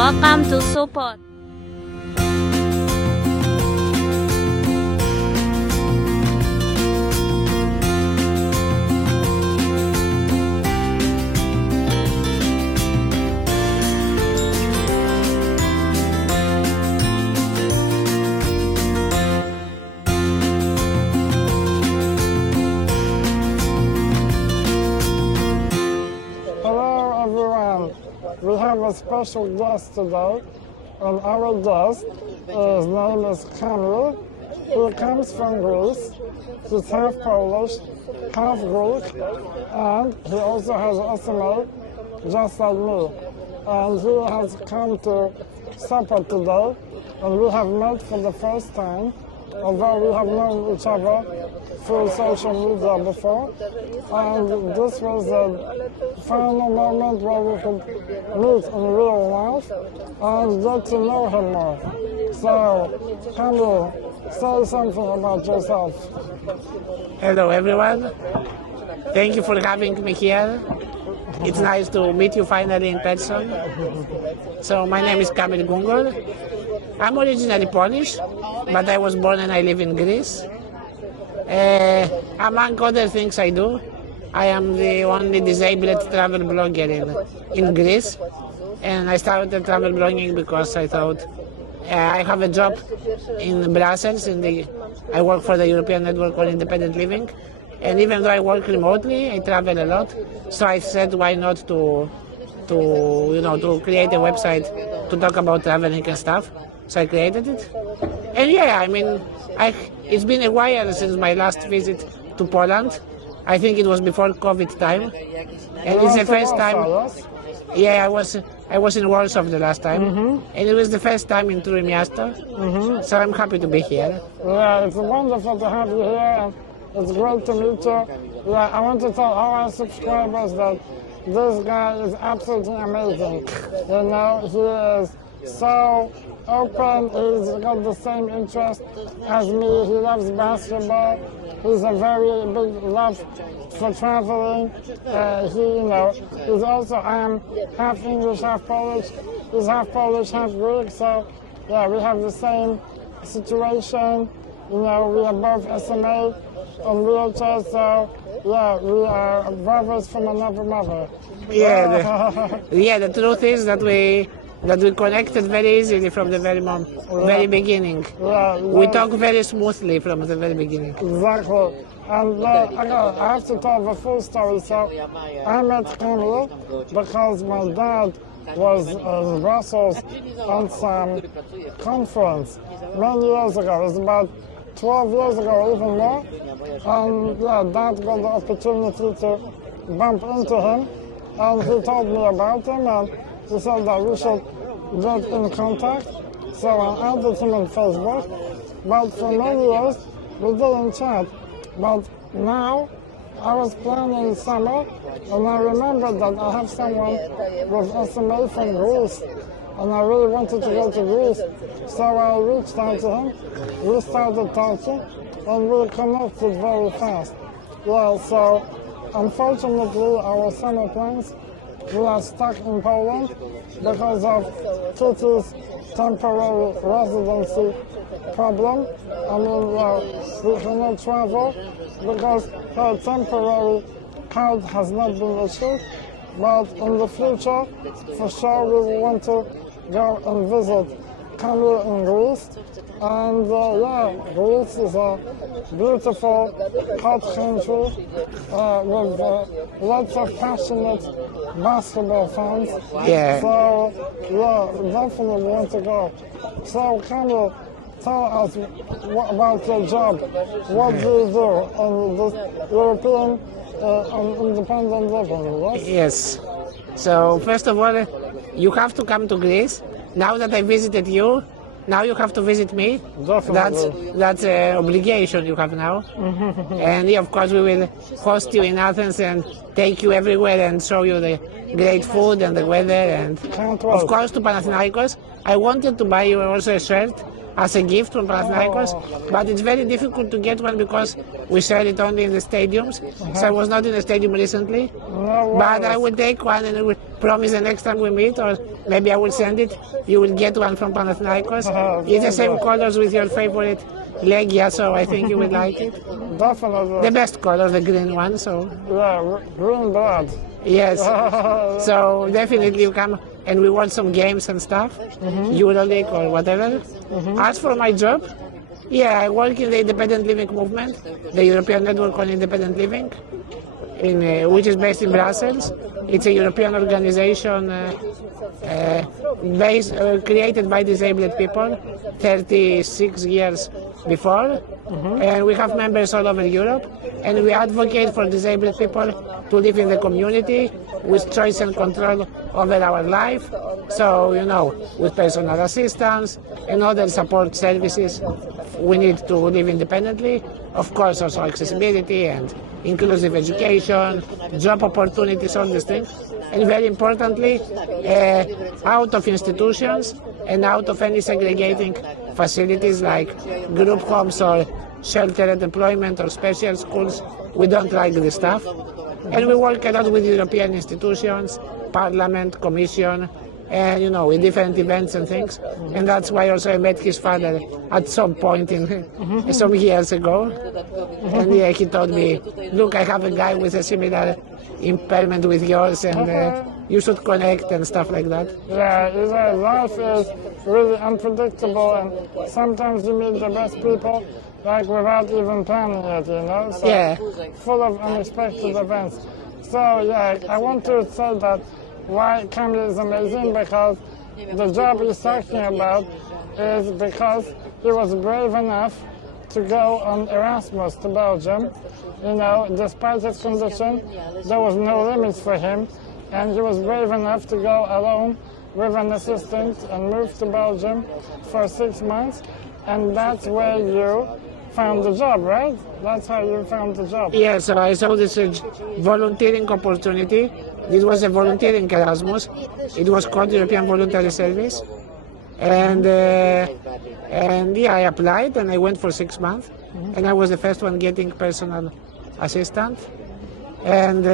Welcome to Sopot. Hello everyone, we have a special guest today, and our guest, his name is Kamil. He comes from Greece. He's half Polish, half Greek, and he also has SMA, just like me. And he has come to Sopot today, and we have met for the first time, although we have known each other through social media before. And this was a final moment where we could meet in real life and get to know him more. So, Kamil, say something about yourself. Hello everyone, thank you for having me here. It's nice to meet you finally in person. So my name is Kamil. I'm originally Polish, but I was born and I live in Greece. Among other things I do, I am the only disabled travel blogger in Greece, and I started travel blogging because I thought I have a job in Brussels. I work for the European Network on Independent Living, and even though I work remotely, I travel a lot. So I said, why not to create a website to talk about traveling and stuff. So I created it, and yeah, I mean, it's been a while since my last visit to Poland. I think it was before COVID time, and it's the first time. Yeah, I was in Warsaw the last time, and it was the first time in Trawheeler. So I'm happy to be here. Yeah, it's wonderful to have you here, and it's great to meet you. Yeah, I want to tell all our subscribers that this guy is absolutely amazing. You know, he is so open, he's got the same interest as me, he loves basketball, he's a very big love for traveling, he's also, I am half English, half Polish, he's half Polish, half Greek, so yeah, we have the same situation, we are both SMA on wheelchairs, so yeah, we are brothers from another mother. Yeah, the truth is that we connected very easily from the very beginning. We talk very smoothly from the very beginning. Exactly. And I have to tell the full story. So I met Kamil because my dad was in Brussels on some conference many years ago. It was about 12 years ago, even more. And yeah, Dad got the opportunity to bump into him, and he told me about him, and he said that we should get in contact. So I added him on Facebook, but for many years we didn't chat. But now I was planning summer, and I remembered that I have someone with SMA from Greece, and I really wanted to go to Greece. So I reached out to him, we started talking, and we connected very fast. Yeah, so unfortunately our summer plans, we are stuck in Poland because of Kitty's temporary residency problem. I mean, we cannot travel because her temporary card has not been issued. But in the future, for sure, we want to go and visit Kamil in Greece. And yeah, Greece is a beautiful, hot country with lots of passionate basketball fans. Yeah. So yeah, definitely want to go. So Kamil, tell us about your job. What do you do in this European independent living? Yes. So first of all, you have to come to Greece. Now that I visited you, now you have to visit me. Definitely. That's an obligation you have now. And yeah, of course we will host you in Athens, and take you everywhere and show you the great food and the weather. And Can't of wait. course, to Panathinaikos, I wanted to buy you also a shirt as a gift from Panathinaikos, but it's very difficult to get one because we sell it only in the stadiums. So I was not in the stadium recently, No but I worries. will take one and I will promise the next time we meet, or maybe I will send it. You will get one from Panathinaikos. It's the same colors with your favorite Legia, so I think you will like it. Definitely. The best color, the green one. So Yeah, green blood. yes, so definitely you come and we want some games and stuff, EuroLeague or whatever. As for my job, yeah, I work in the independent living movement, the European Network on Independent Living, which is based in Brussels. It's a European organization created by disabled people 36 years before. And we have members all over Europe, and we advocate for disabled people to live in the community with choice and control over our life. So, with personal assistance and other support services, we need to live independently. Of course, also accessibility and inclusive education, job opportunities, all these things. And very importantly, out of institutions and out of any segregating facilities like group homes or sheltered employment or special schools. We don't like this stuff. And we work a lot with European institutions, Parliament, Commission, and with different events and things. And that's why also I met his father at some point in some years ago. And yeah, he told me, look, I have a guy with a similar impairment with yours, and you should connect and stuff like that. Yeah, life is really unpredictable, and sometimes you meet the best people like without even planning it, So Yeah. full of unexpected events. So yeah, I want to say that why Kamil is amazing, because the job he's talking about is because he was brave enough to go on Erasmus to Belgium. Despite his condition, there was no limits for him, and he was brave enough to go alone with an assistant and move to Belgium for 6 months, and that's where you found the job, right? That's how you found the job. Yeah, so I saw this volunteering opportunity. This was a volunteering Erasmus. It was called European Voluntary Service. And yeah, I applied and I went for 6 months. And I was the first one getting personal assistant. And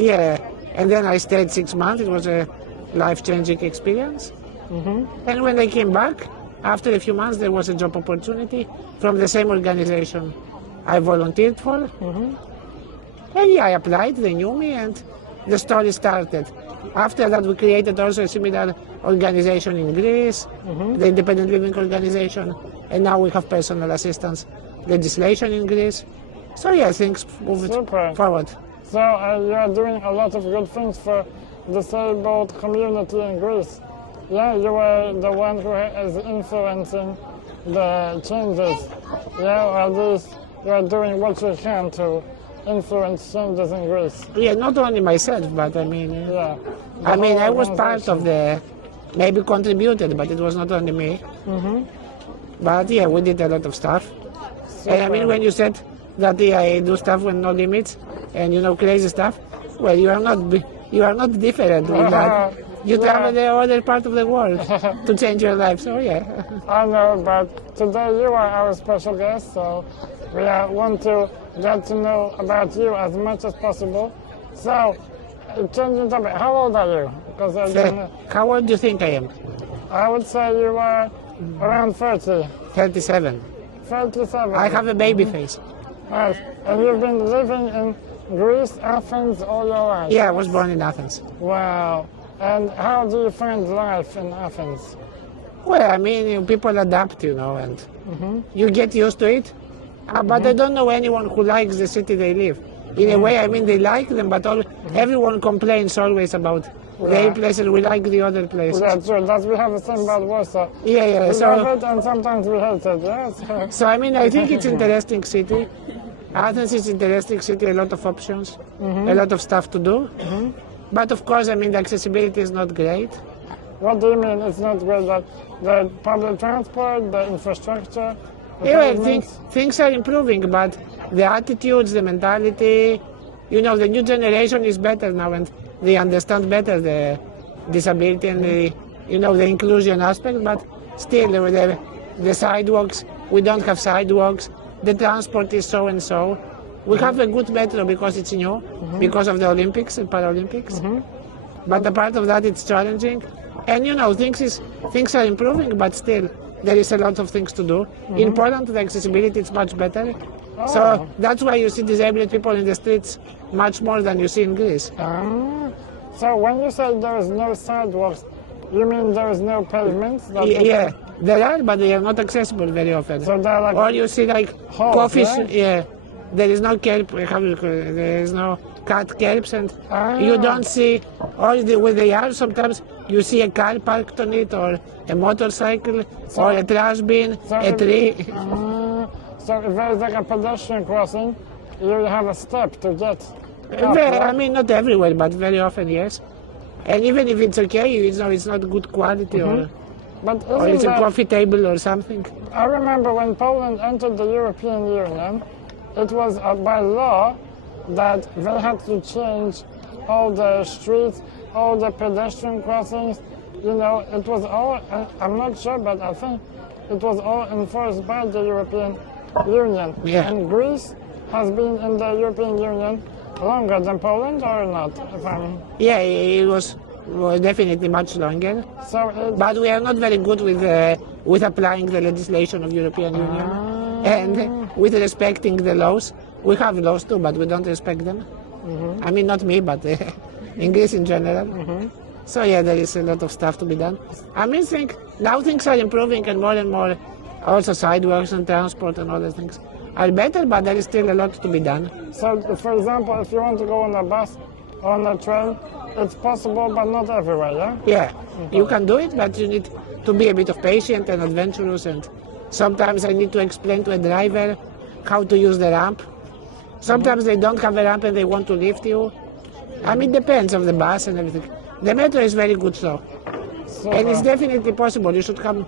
yeah, and then I stayed 6 months. It was a life-changing experience. And when I came back, after a few months, there was a job opportunity from the same organization I volunteered for. And yeah, I applied, they knew me, and the story started. After that, we created also a similar organization in Greece, the Independent Living Organization, and now we have personal assistance legislation in Greece. So yeah, things moved forward. So you are doing a lot of good things for the disabled community in Greece. Yeah, you were the one who is influencing the changes. Yeah, or at least you are doing what you can to influence changes in Greece. Yeah, not only myself, but I mean, Yeah. I was part of maybe contributed, but it was not only me. But yeah, we did a lot of stuff. And I mean, when you said that I do stuff with no limits and crazy stuff, well, you are not different with that. You travel the other part of the world to change your life. So yeah. I know, but today you are our special guest, so we want to get to know about you as much as possible. So, changing topic, how old are you? Because How old do you think I am? I would say you are around 30. 37. 37. I have a baby face. Nice. And you've been living in Greece, Athens all your life? Yeah, I was born in Athens. Wow. And how do you find life in Athens? Well, I mean, people adapt, and you get used to it. But I don't know anyone who likes the city they live. In a way, I mean, they like them, but everyone complains always about their place, and we like the other places. Yeah, true. We have the same about Warsaw. Yeah. We love it, and sometimes we hate it, yes. So, I mean, I think it's an interesting city. Athens is an interesting city, a lot of options, a lot of stuff to do. But of course, I mean, the accessibility is not great. What do you mean it's not great? That the public transport, the infrastructure? Yeah, I think things are improving, but the attitudes, the mentality, you know, the new generation is better now, and they understand better the disability and the, you know, the inclusion aspect. But still, the sidewalks, we don't have sidewalks. The transport is so and so. We have a good metro because it's new, because of the Olympics and Paralympics. But apart of that, it's challenging. And you know, things are improving, but still, there is a lot of things to do. In Poland, the accessibility is much better. So that's why you see disabled people in the streets much more than you see in Greece. So when you say there is no sidewalks, you mean there is no pavements? Yeah, there are, but they are not accessible very often. So they're like, or you see like holes, coffees, yeah? There is no curb, there is no cut curbs, and you don't see, or where they are, sometimes you see a car parked on it, or a motorcycle, or a trash bin, a tree. So if there is like a pedestrian crossing, you have a step to get up, I mean, not everywhere, but very often, yes. And even if it's okay, you know, it's not good quality, or it's a coffee table or something. I remember when Poland entered the European Union, it was by law that they had to change all the streets, all the pedestrian crossings. You know, it was all, I'm not sure, but I think it was all enforced by the European Union. Yeah. And Greece has been in the European Union longer than Poland, or not? Yeah, it was definitely much longer. So but we are not very good with applying the legislation of European Union and with respecting the laws. We have laws too, but we don't respect them. I mean, not me, but in Greece in general. So yeah, there is a lot of stuff to be done. I mean, now things are improving, and more, also sidewalks and transport and other things are better, but there is still a lot to be done. So, for example, if you want to go on a bus or on a train, it's possible, but not everywhere, yeah? Yeah, you can do it, but you need to be a bit of patient and adventurous, and sometimes I need to explain to a driver how to use the ramp. Sometimes they don't have a ramp and they want to lift you. I mean, it depends on the bus and everything. The metro is very good, so. And it's definitely possible. You should come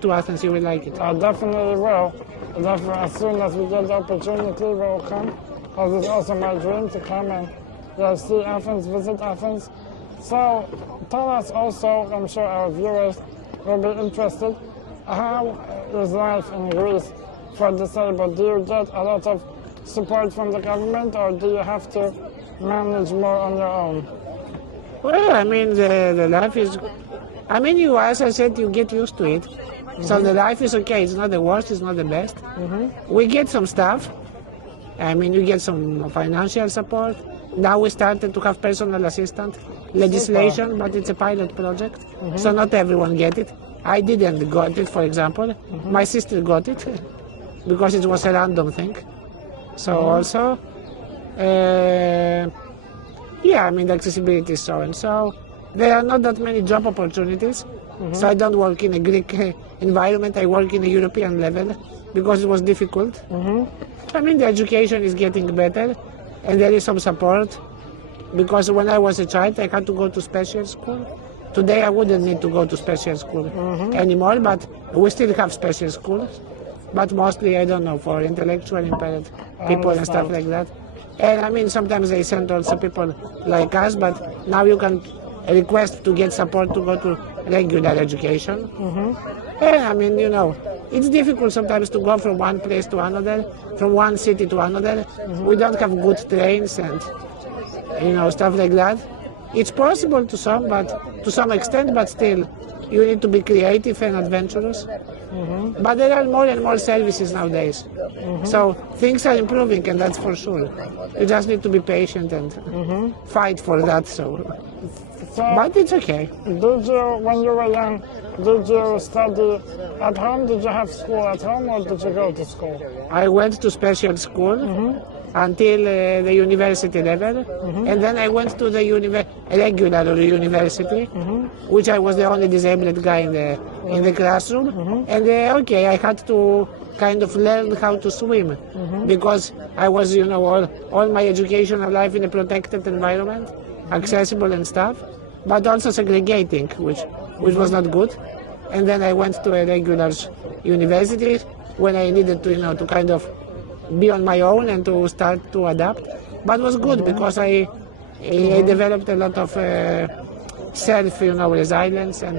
to Athens, you will like it. I definitely will. Definitely, as soon as we get the opportunity, we will come. Because it's also my dream to come and see Athens, visit Athens. So tell us also, I'm sure our viewers will be interested, how is life in Greece for disabled? Do you get a lot of support from the government, or do you have to manage more on your own? Well, I mean, the life is, I mean, as I said, you get used to it. So the life is okay. It's not the worst, it's not the best. We get some stuff. I mean, we get some financial support. Now we started to have personal assistant legislation, but it's a pilot project. So not everyone get it. I didn't got it, for example. My sister got it because it was a random thing. So also, yeah, I mean, the accessibility is so and so. There are not that many job opportunities. So I don't work in a Greek environment. I work in a European level because it was difficult. I mean, the education is getting better, and there is some support. Because when I was a child, I had to go to special school. Today, I wouldn't need to go to special school anymore, but we still have special schools. But mostly, I don't know, for intellectually impaired people and stuff like that. And I mean, sometimes they send also people like us, but now you can request to get support to go to regular education. And I mean, you know, it's difficult sometimes to go from one place to another, from one city to another. We don't have good trains and, you know, stuff like that. It's possible to some extent, but still, you need to be creative and adventurous. But there are more and more services nowadays. So things are improving, and that's for sure. You just need to be patient and fight for that. But it's okay. Did you, when you were young, did you study at home? Did you have school at home, or did you go to school? I went to special school until the university level, and then I went to the regular university, which I was the only disabled guy in the classroom. And okay, I had to kind of learn how to swim because I was, you know, all my educational life in a protected environment, accessible and stuff, but also segregating, which was not good. And then I went to a regular university when I needed to, you know, to kind of be on my own and to start to adapt. But it was good because I developed a lot of self, resilience and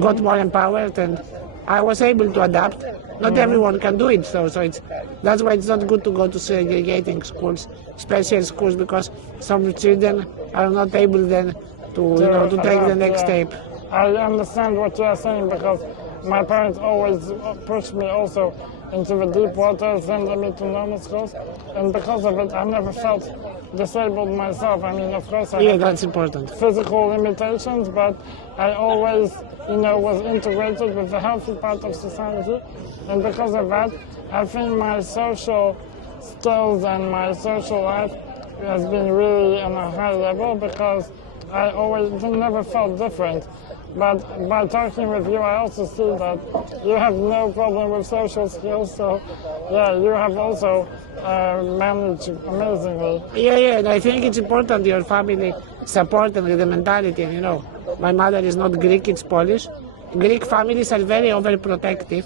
got more empowered, and I was able to adapt. Not everyone can do it, so that's why it's not good to go to segregating schools, special schools, because some children are not able then to take the next step. I understand what you are saying because my parents always pushed me also into the deep water, sending me to normal schools, and because of it, I never felt disabled myself. I mean, of course, I had that's important. Physical limitations, but I always, was integrated with the healthy part of society, and because of that, I think my social skills and my social life has been really on a high level because I always never felt different. But by talking with you, I also see that you have no problem with social skills. So, yeah, you have also managed amazingly. Yeah, and I think it's important your family support and the mentality. My mother is not Greek; it's Polish. Greek families are very overprotective.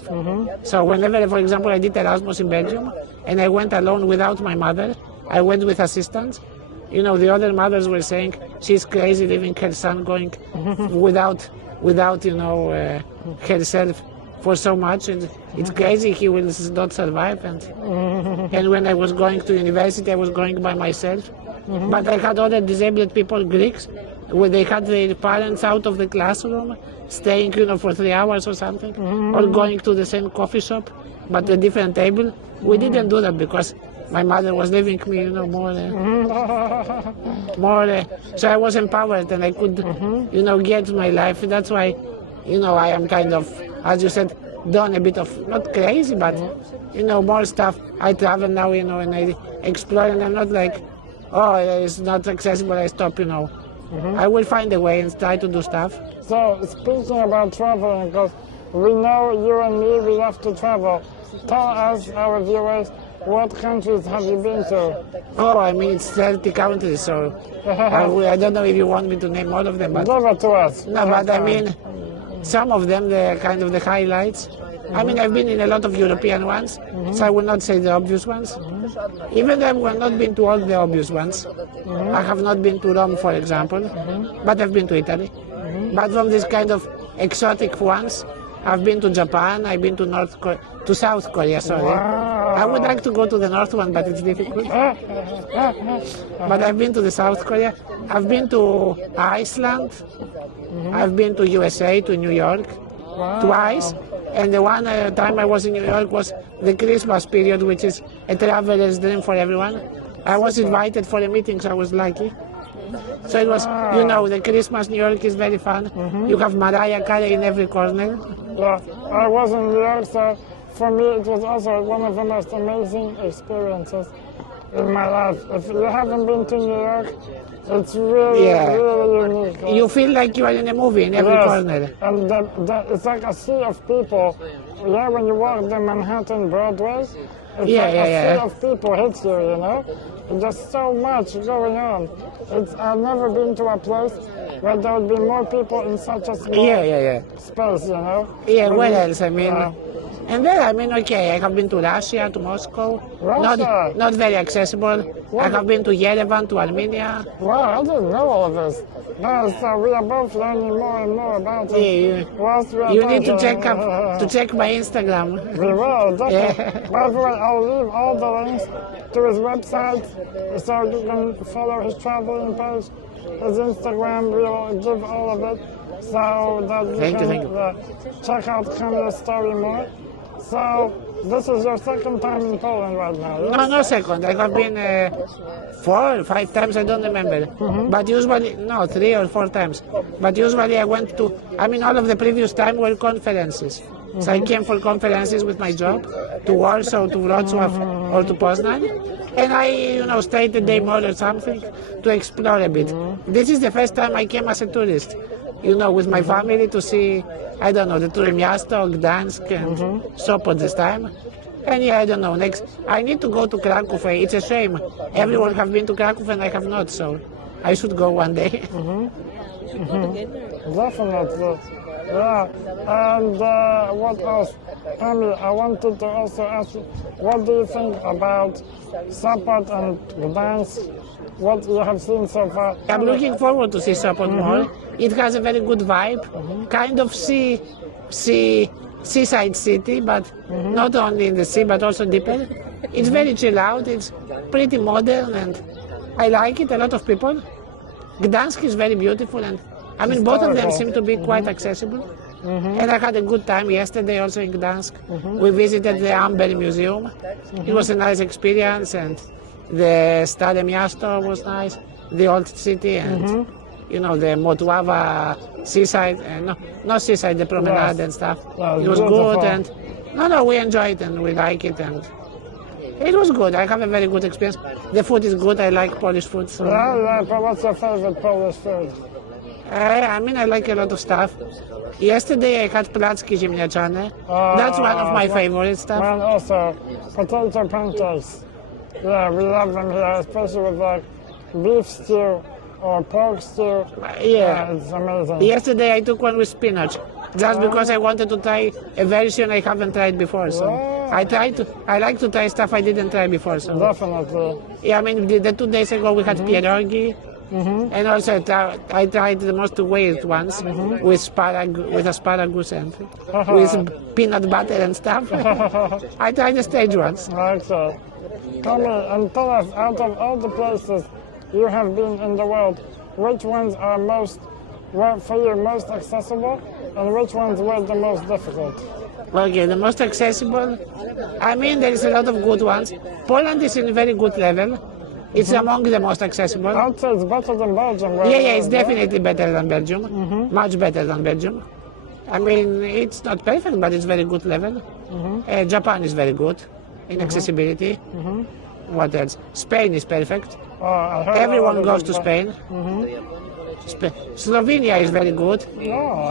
So whenever, for example, I did Erasmus in Belgium, and I went alone without my mother, I went with assistants. The other mothers were saying she's crazy leaving her son going without herself for so much, and it's crazy, he will not survive. And when I was going to university, I was going by myself. But I had other disabled people, Greeks, where they had their parents out of the classroom, staying for 3 hours or something, or going to the same coffee shop, but a different table. We didn't do that because my mother was leaving me, more. So I was empowered and I could, get my life. That's why, I am kind of, as you said, done a bit of, not crazy, but, more stuff. I travel now, and I explore, and I'm not like, oh, it's not accessible, I stop, I will find a way and try to do stuff. So, speaking about traveling, because we know you and me, we love to travel. Tell us, our viewers, what countries have you been to? Oh, it's 30 countries, so I don't know if you want me to name all of them. But give it to us. No, but some of them, they're kind of the highlights. I've been in a lot of European ones, so I will not say the obvious ones. Even though I have not been to all the obvious ones. I have not been to Rome, for example, but I've been to Italy. But from these kind of exotic ones, I've been to Japan, I've been to South Korea, sorry. Wow. I would like to go to the North one, but it's difficult. But I've been to the South Korea. I've been to Iceland. I've been to USA, to New York, twice. And the one time I was in New York was the Christmas period, which is a traveler's dream for everyone. I was invited for a meeting, so I was lucky. So it was, the Christmas New York is very fun. You have Mariah Carey in every corner. Yeah, I was in New York, so for me it was also one of the most amazing experiences in my life. If you haven't been to New York, it's really, really unique. You feel like you are in a movie in every corner. And it's like a sea of people. Yeah, when you walk the Manhattan Broadway, it's like a sea of people hits you, There's just so much going on. I've never been to a place where there would be more people in such a small space, Yeah, where else? And then, okay, I have been to Russia, to Moscow. Russia? Not very accessible. I have been to Yerevan, to Armenia. Wow, I didn't know all of this. So we are both learning more and more about it. You need to check my Instagram. We will, definitely. By the way, I'll leave all the links to his website so you can follow his traveling page, his Instagram. We'll give all of it so that you can check out Kamil's story more. So, this is your second time in Poland right now, yes? No second. I have been 4 or 5 times, I don't remember. But usually, 3 or 4 times. But usually I went to, all of the previous time were conferences. So I came for conferences with my job to Warsaw, to Wrocław, or to Poznan. And I, stayed a day more or something to explore a bit. This is the first time I came as a tourist, with my family to see, I don't know, the Trójmiasto, Gdańsk, and Sopot this time. And I don't know, next, I need to go to Kraków. It's a shame. Everyone have been to Kraków and I have not, so I should go one day. Definitely. Yeah, and what else? Kamil, I wanted to also ask you, what do you think about Sopot and Gdansk? What you have seen so far? I'm looking forward to see Sopot more. It has a very good vibe, kind of seaside city, but not only in the sea, but also deeper. It's very chill out. It's pretty modern, and I like it. A lot of people. Gdansk is very beautiful, and I mean both of them seem to be quite accessible. And I had a good time yesterday also in Gdansk. We visited the Amber Museum. It was a nice experience, and the Stare Miasto was nice, the old city, and you know, the Motłava seaside, not seaside, the promenade and stuff. It was good, and we enjoyed it and we like it, and it was good. I have a very good experience. The food is good. I like Polish food. So. Yeah, but what's your favorite Polish food? I mean, I like a lot of stuff. Yesterday I had placki ziemniaczane. That's one of my favorite stuff. And also potato pancakes. Yeah, we love them here, especially with like beef stew or pork stew. Yeah, it's amazing. Yesterday I took one with spinach, just because I wanted to try a version I haven't tried before. So I like to try stuff I didn't try before. So Definitely. yeah, I mean, the 2 days ago we had pierogi. And also I tried the most weird ones with asparagus and with peanut butter and stuff. I tried the stage ones. Okay. Kamil, and tell us, out of all the places you have been in the world, which ones are for you most accessible, and which ones were the most difficult? Okay, the most accessible. I mean, there is a lot of good ones. Poland is in a very good level. It's among the most accessible. I would say it's better than Belgium. Yeah, it's definitely better than Belgium. Much better than Belgium. I mean, it's not perfect, but it's very good level. Japan is very good in accessibility. What else? Spain is perfect. Everyone goes to Spain. Slovenia is very good.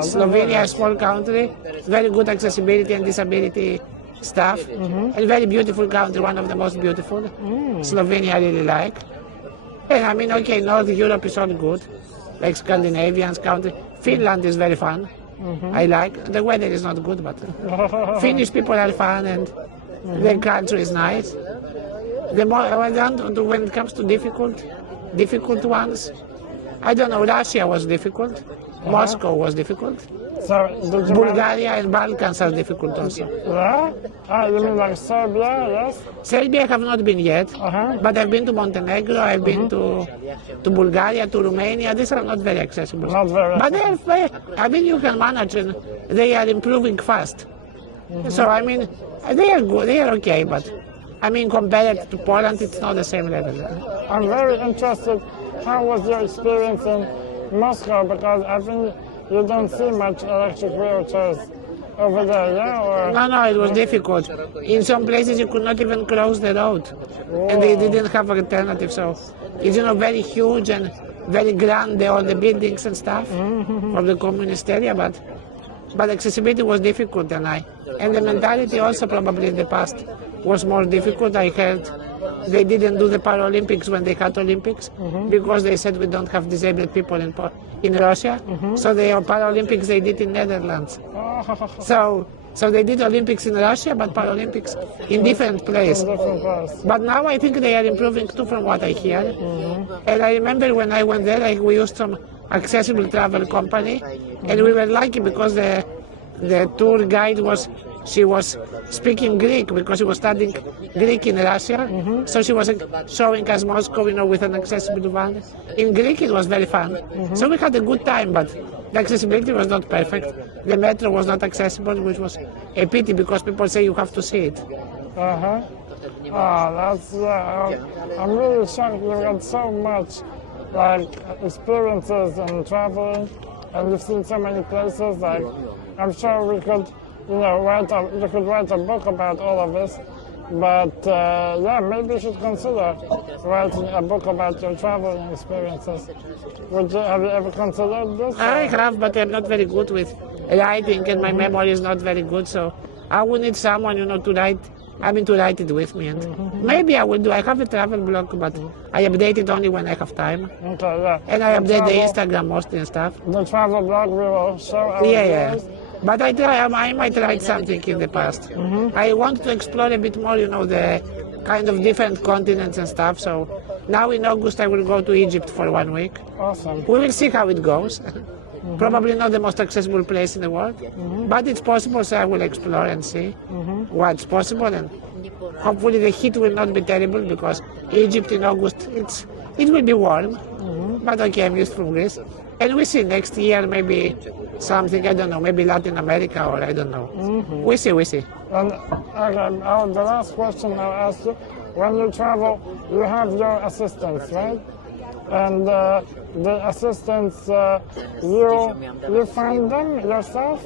Slovenia is a small country, very good accessibility and disability stuff, and very beautiful country, one of the most beautiful. Slovenia I really like. And I mean, okay, North Europe is all good, like Scandinavian country. Finland is very fun. I like. The weather is not good, but Finnish people are fun, and the country is nice. When it comes to difficult ones, I don't know, Russia was difficult, Moscow was difficult. So, Bulgaria and Balkans are difficult also. Yeah? You mean like Serbia, yes? Serbia I have not been yet, but I've been to Montenegro, I've been to Bulgaria, to Romania. These are not very accessible. Not very but I mean, you can manage, and they are improving fast. So, I mean, they are good, they are okay, but I mean, compared to Poland, it's not the same level. I'm very interested. How was your experience in Moscow? Because I think you don't see much electric wheelchairs over there, yeah? Or? No, it was difficult. In some places you could not even cross the road. And they didn't have an alternative, so it's, very huge and very grand, all the buildings and stuff from the communist area, but accessibility was difficult, and the mentality also probably in the past was more difficult. I heard they didn't do the Paralympics when they had Olympics because they said we don't have disabled people in Russia. So the Paralympics they did in Netherlands. So they did Olympics in Russia, but Paralympics in different places. But now I think they are improving too, from what I hear. And I remember when I went there, we used some accessible travel company, and we were lucky because the tour guide was speaking Greek because she was studying Greek in Russia. So she was showing us Moscow, with an accessible van. In Greek it was very fun. So we had a good time, but the accessibility was not perfect. The metro was not accessible, which was a pity because people say you have to see it. I'm really shocked you got so much experiences in traveling, and you've seen so many places. I'm sure we could, write a book about all of this. But maybe you should consider writing a book about your traveling experiences. Have you ever considered this? I have, but I'm not very good with writing, and my memory is not very good. So I would need someone, to write I mean, to write it with me. And maybe I will do. I have a travel blog, but I update it only when I have time. Okay, yeah. And I update the Instagram mostly and stuff. The travel blog we will show our Yeah. viewers. But I might write something in the past. I want to explore a bit more, the kind of different continents and stuff. So now in August I will go to Egypt for 1 week. Awesome. We will see how it goes. Probably not the most accessible place in the world, but it's possible, so I will explore and see what's possible. And hopefully the heat will not be terrible, because Egypt in August, it will be warm. But okay, I'm used from Greece. And we see next year maybe something, I don't know, maybe Latin America, or I don't know. We see. And the last question I'll ask you, when you travel, you have your assistants, right? And the assistants, you find them yourself?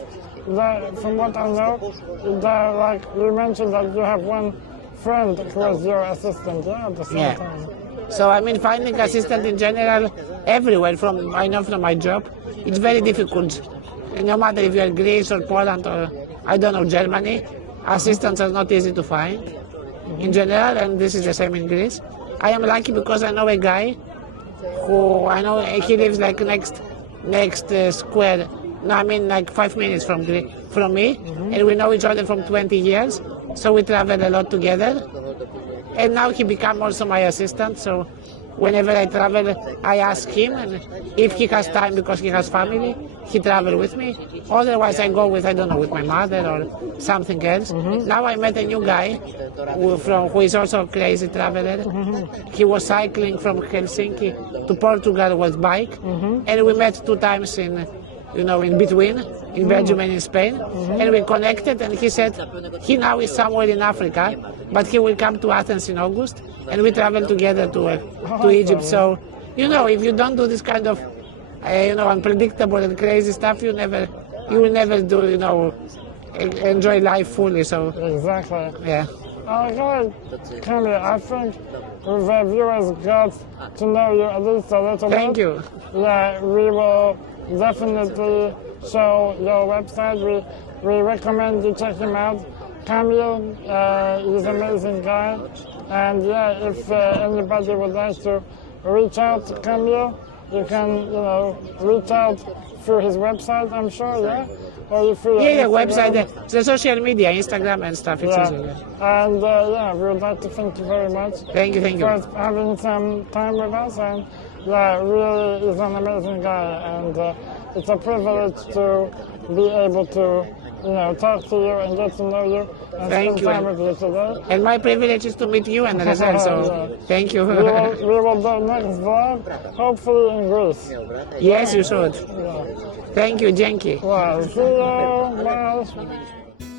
From what I know, like you mentioned that you have one friend who was your assistant, yeah, at the same time. So I mean, finding assistant in general everywhere. I know from my job, it's very difficult. No matter if you're Greece or Poland or I don't know, Germany, assistants are not easy to find in general, and this is the same in Greece. I am lucky because I know a guy who he lives like next square. No, I mean like 5 minutes from me, and we know each other from 20 years. So we travel a lot together. And now he became also my assistant, so whenever I travel, I ask him, and if he has time because he has family, he travels with me. Otherwise, I go with, I don't know, with my mother or something else. Now I met a new guy who is also a crazy traveler. He was cycling from Helsinki to Portugal with bike, and we met 2 times in between, in Belgium and in Spain, and we connected, and he said he now is somewhere in Africa, but he will come to Athens in August, and we travel together to Egypt. So, if you don't do this kind of, unpredictable and crazy stuff, you will never do, enjoy life fully. So exactly. Yeah. Okay, Kamil, I think the viewers got to know you at least a little bit. Thank you. Yeah, we will definitely show your website. We recommend you check him out. Kamil is an amazing guy, and yeah, if anybody would like to reach out to Kamil, you can reach out through his website, I'm sure, yeah? Or through website, the social media, Instagram and stuff. It's easy, And we would like to thank you very much. Thank you. For having some time with us, and really is an amazing guy, and it's a privilege to be able to talk to you and get to know you and spend time with you today. And my privilege is to meet you and Rezan, so thank you. we will do next vlog, hopefully in Greece. Yes, you should. Thank you, Jenki. Well, see you. Bye.